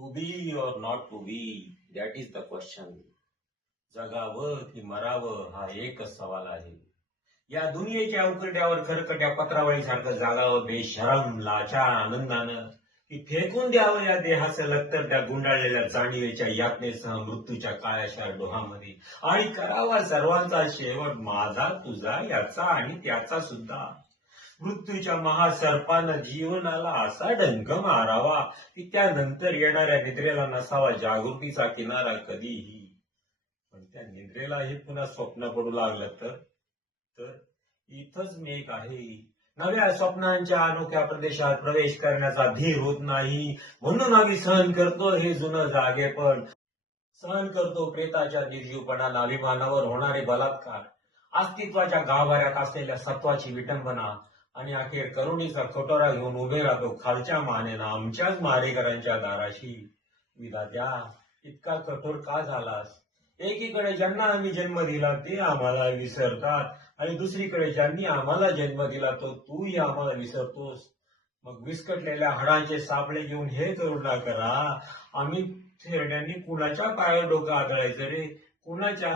To be or not to be, that is the question. जगावं की मरावं हा एकच सवाल आहे. या दुनियेच्या उकरट्यावर खरकट्या पत्रावळीसारखं जागावं बेशरम लाचार आनंदानं, की फेकून द्यावं या देहाचं लक्तर त्या गुंडाळलेल्या जाणीवेच्या यातनेसह मृत्यूच्या काळ्याशा डोहामध्ये, आणि करावा सर्वांचा शेवट माझा तुझा याचा आणि त्याचा सुद्धा. मृत्यूच्या महासर्पानं जीवनाला असा डंक मारावा की त्यानंतर येणाऱ्या निद्रेला नसावा जागृतीचा किनारा कधीही. पण त्या निद्रेलाही पुन्हा स्वप्न पडू लागलं तर इथंच मेघ आहे. नव्या स्वप्नांच्या अनोख्या प्रदेशात प्रवेश करण्याचा धीर होत नाही, म्हणून आम्ही सहन करतो हे जुनं जागेपण. सहन करतो प्रेताच्या निर्जीवपणाला, अभिमानावर होणारे बलात्कार, अस्तित्वाच्या गाभाऱ्यात असलेल्या सत्वाची विटंबना, आणि अखेर करुणीचा कटोरा घेऊन उभे राहतो खालच्या मानेनं आमच्याच मारेकरांच्या दाराशी. विधात्या, इतका कठोर का झालास? एकीकडे ज्यांना आम्ही जन्म दिला ते आम्हाला विसरतात, आणि दुसरीकडे ज्यांनी आम्हाला जन्म दिला तो तूही आम्हाला विसरतोस. मग विस्कटलेल्या हाडांचे सापळे घेऊन हे करुणा करा, आम्ही थेरड्यांनी कुणाच्या पायावर डोकं आदळायचं रे? कुणाच्या